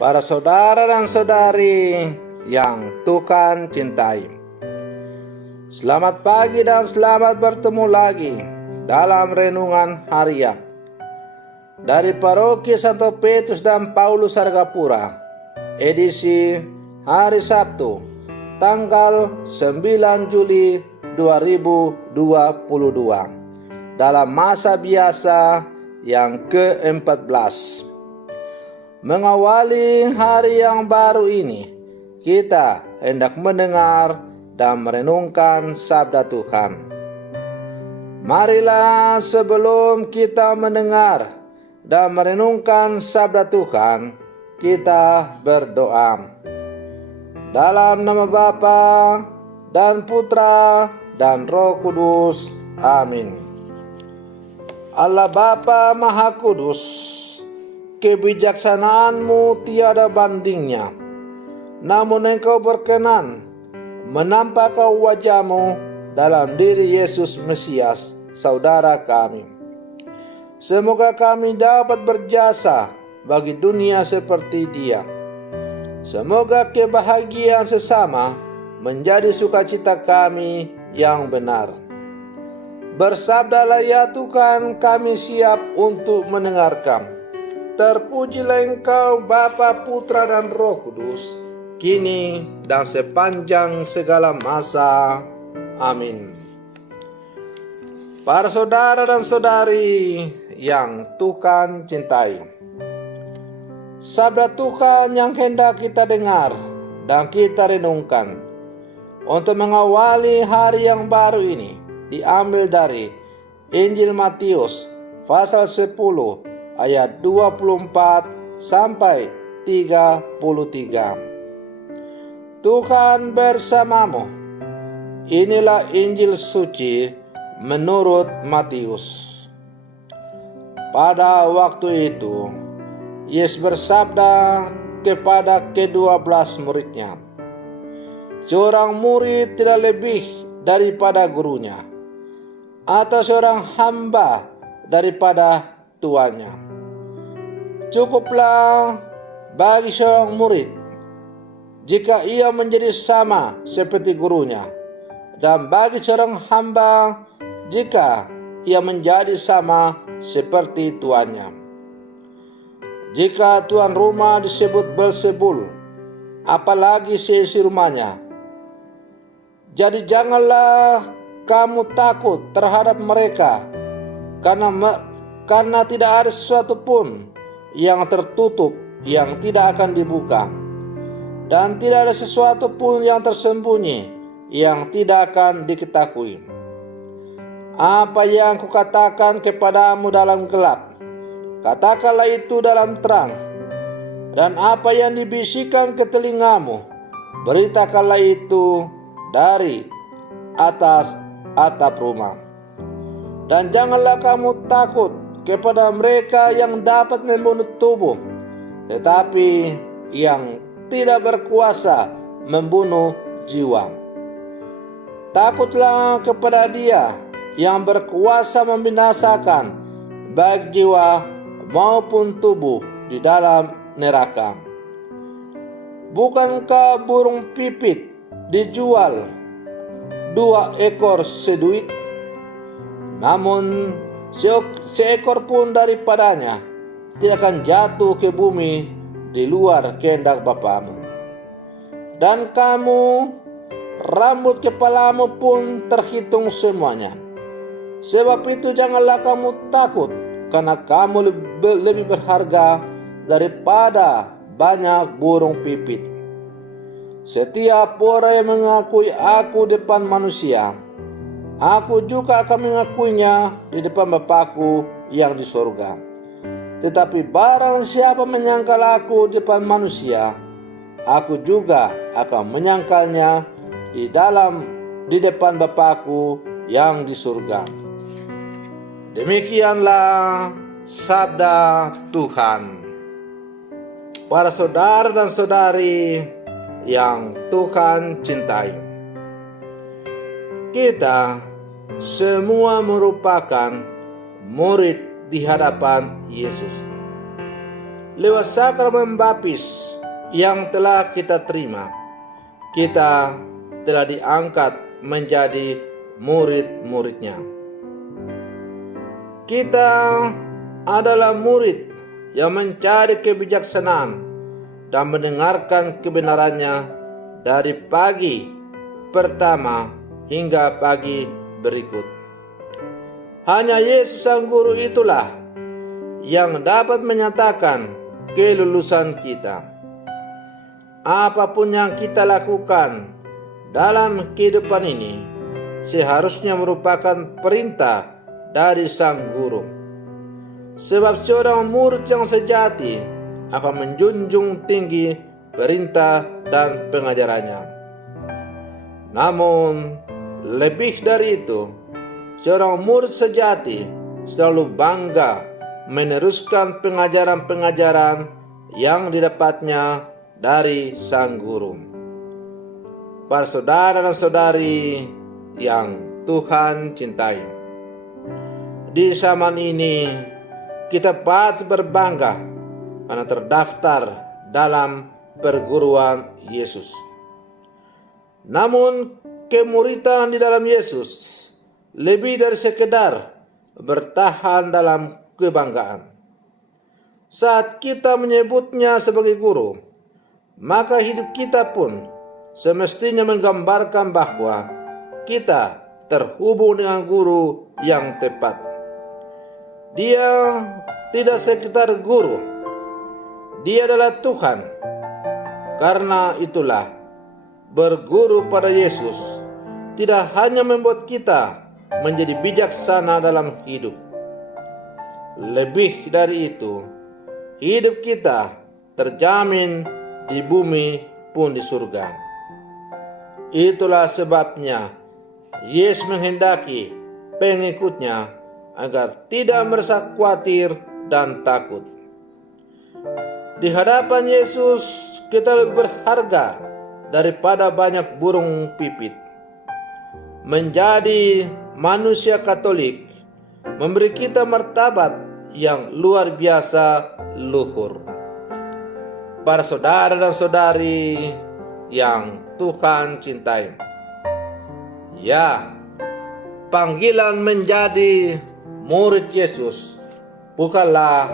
Para saudara dan saudari yang Tuhan cintai, selamat pagi dan selamat bertemu lagi dalam renungan harian dari Paroki Santo Petrus dan Paulus Argapura, edisi hari Sabtu, tanggal 9 Juli 2022, dalam masa biasa yang ke-14. Mengawali hari yang baru ini, kita hendak mendengar dan merenungkan sabda Tuhan. Marilah sebelum kita mendengar dan merenungkan sabda Tuhan, kita berdoa. Dalam nama Bapa dan Putra dan Roh Kudus. Amin. Allah Bapa Maha Kudus, kebijaksanaan-Mu tiada bandingnya. Namun Engkau berkenan menampakkan wajah-Mu dalam diri Yesus Mesias, saudara kami. Semoga kami dapat berjasa bagi dunia seperti Dia. Semoga kebahagiaan sesama menjadi sukacita kami yang benar. Bersabdalah ya Tuhan, kami siap untuk mendengarkan. Terpujilah Engkau Bapa, Putra dan Roh Kudus, kini dan sepanjang segala masa. Amin. Para saudara dan saudari yang Tuhan cintai, sabda Tuhan yang hendak kita dengar dan kita renungkan untuk mengawali hari yang baru ini diambil dari Injil Matius pasal 10 ayat 24 sampai 33. Tuhan bersamamu. Inilah Injil suci menurut Matius. Pada waktu itu, Yesus bersabda kepada ke-12 muridnya, seorang murid tidak lebih daripada gurunya, atau seorang hamba daripada tuannya. Cukuplah bagi seorang murid jika ia menjadi sama seperti gurunya, dan bagi seorang hamba jika ia menjadi sama seperti tuannya. Jika tuan rumah disebut Beelzebul, apalagi seisi rumahnya. Jadi janganlah kamu takut terhadap mereka, karena tidak ada sesuatu pun yang tertutup yang tidak akan dibuka, dan tidak ada sesuatu pun yang tersembunyi yang tidak akan diketahui. Apa yang kukatakan kepadamu dalam gelap, katakanlah itu dalam terang, dan apa yang dibisikkan ke telingamu, beritakanlah itu dari atas atap rumah. Dan janganlah kamu takut kepada mereka yang dapat membunuh tubuh, tetapi yang tidak berkuasa membunuh jiwa. Takutlah kepada Dia yang berkuasa membinasakan baik jiwa maupun tubuh di dalam neraka. Bukankah burung pipit dijual 2 ekor seduit? Namun seekor pun daripadanya tidak akan jatuh ke bumi di luar kehendak Bapamu. Dan kamu, rambut kepalamu pun terhitung semuanya. Sebab itu janganlah kamu takut, karena kamu lebih berharga daripada banyak burung pipit. Setiap orang yang mengakui aku depan manusia, aku juga akan mengakuinya di depan Bapakku yang di surga. Tetapi barang siapa menyangkal aku di depan manusia, aku juga akan menyangkalnya di depan Bapakku yang di surga. Demikianlah sabda Tuhan. Para saudara dan saudari yang Tuhan cintai, kita semua merupakan murid di hadapan Yesus. lewat sakramen baptis yang telah kita terima, kita telah diangkat menjadi murid-muridnya. Kita adalah murid yang mencari kebijaksanaan dan mendengarkan kebenarannya dari pagi pertama hingga pagi berikut. Hanya Yesus Sang Guru itulah yang dapat menyatakan kelulusan kita. Apapun yang kita lakukan dalam kehidupan ini seharusnya merupakan perintah dari Sang Guru. Sebab seorang murid yang sejati akan menjunjung tinggi perintah dan pengajarannya. Namun, lebih dari itu, seorang murid sejati selalu bangga meneruskan pengajaran-pengajaran yang didapatnya dari Sang Guru. Para saudara dan saudari yang Tuhan cintai, di zaman ini kita patut berbangga karena terdaftar dalam perguruan Yesus. Namun kemuridan di dalam Yesus lebih dari sekedar bertahan dalam kebanggaan. Saat kita menyebutnya sebagai guru, maka hidup kita pun semestinya menggambarkan bahwa kita terhubung dengan guru yang tepat. Dia tidak sekedar guru, dia adalah Tuhan. Karena itulah berguru pada Yesus tidak hanya membuat kita menjadi bijaksana dalam hidup. Lebih dari itu, hidup kita terjamin di bumi pun di surga. Itulah sebabnya Yesus menghendaki pengikutnya agar tidak merasa khawatir dan takut. Di hadapan Yesus kita lebih berharga daripada banyak burung pipit. Menjadi manusia Katolik memberi kita martabat yang luar biasa luhur. Para saudara dan saudari yang Tuhan cintai, ya, panggilan menjadi murid Yesus bukanlah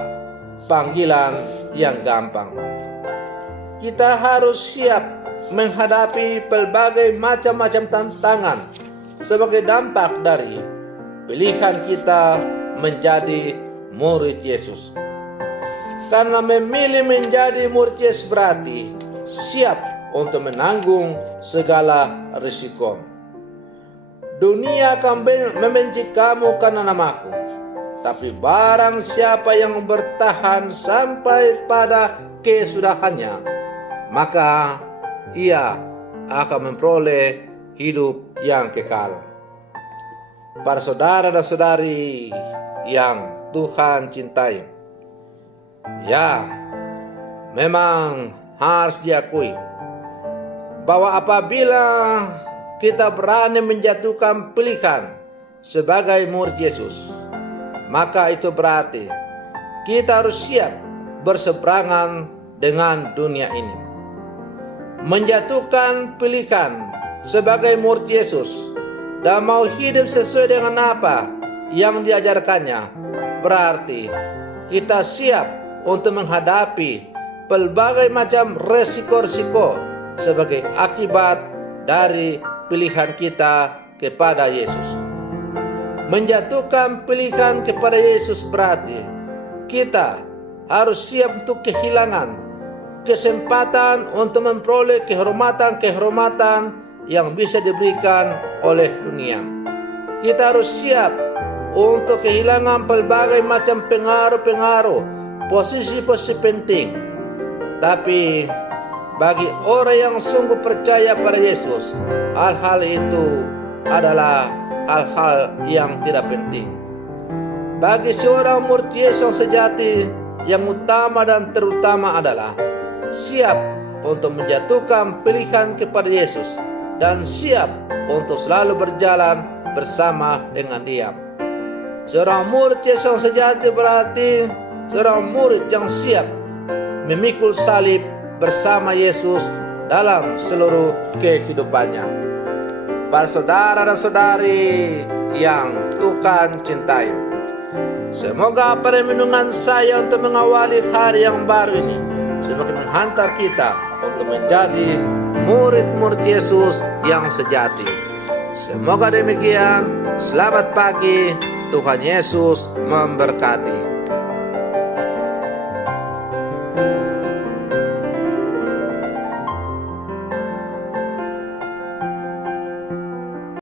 panggilan yang gampang. Kita harus siap menghadapi berbagai macam-macam tantangan sebagai dampak dari pilihan kita menjadi murid Yesus. Karena memilih menjadi murid Yesus berarti siap untuk menanggung segala risiko. Dunia akan membenci kamu karena namaku, tapi barang siapa yang bertahan sampai pada kesudahannya, maka ia akan memperoleh hidup yang kekal. Para saudara dan saudari yang Tuhan cintai, ya, memang harus diakui bahwa apabila kita berani menjatuhkan pilihan sebagai murid Yesus, maka itu berarti kita harus siap berseberangan dengan dunia ini. Menjatuhkan pilihan sebagai murid Yesus dan mau hidup sesuai dengan apa yang diajarkannya berarti kita siap untuk menghadapi berbagai macam resiko-resiko sebagai akibat dari pilihan kita kepada Yesus. Menjatuhkan pilihan kepada Yesus berarti kita harus siap untuk kehilangan kesempatan untuk memperoleh kehormatan-kehormatan yang bisa diberikan oleh dunia. Kita harus siap untuk kehilangan berbagai macam pengaruh-pengaruh, posisi-posisi penting. Tapi bagi orang yang sungguh percaya pada Yesus, hal-hal itu adalah hal-hal yang tidak penting. Bagi seorang murid Yesus yang sejati, yang utama dan terutama adalah siap untuk menjatuhkan pilihan kepada Yesus dan siap untuk selalu berjalan bersama dengan Dia. Seorang murid Yesus yang sejati berarti seorang murid yang siap memikul salib bersama Yesus dalam seluruh kehidupannya. Para saudara dan saudari yang Tuhan cintai, semoga perenungan saya untuk mengawali hari yang baru ini semakin menghantar kita untuk menjadi murid-murid Yesus yang sejati. Semoga demikian. Selamat pagi. Tuhan Yesus memberkati.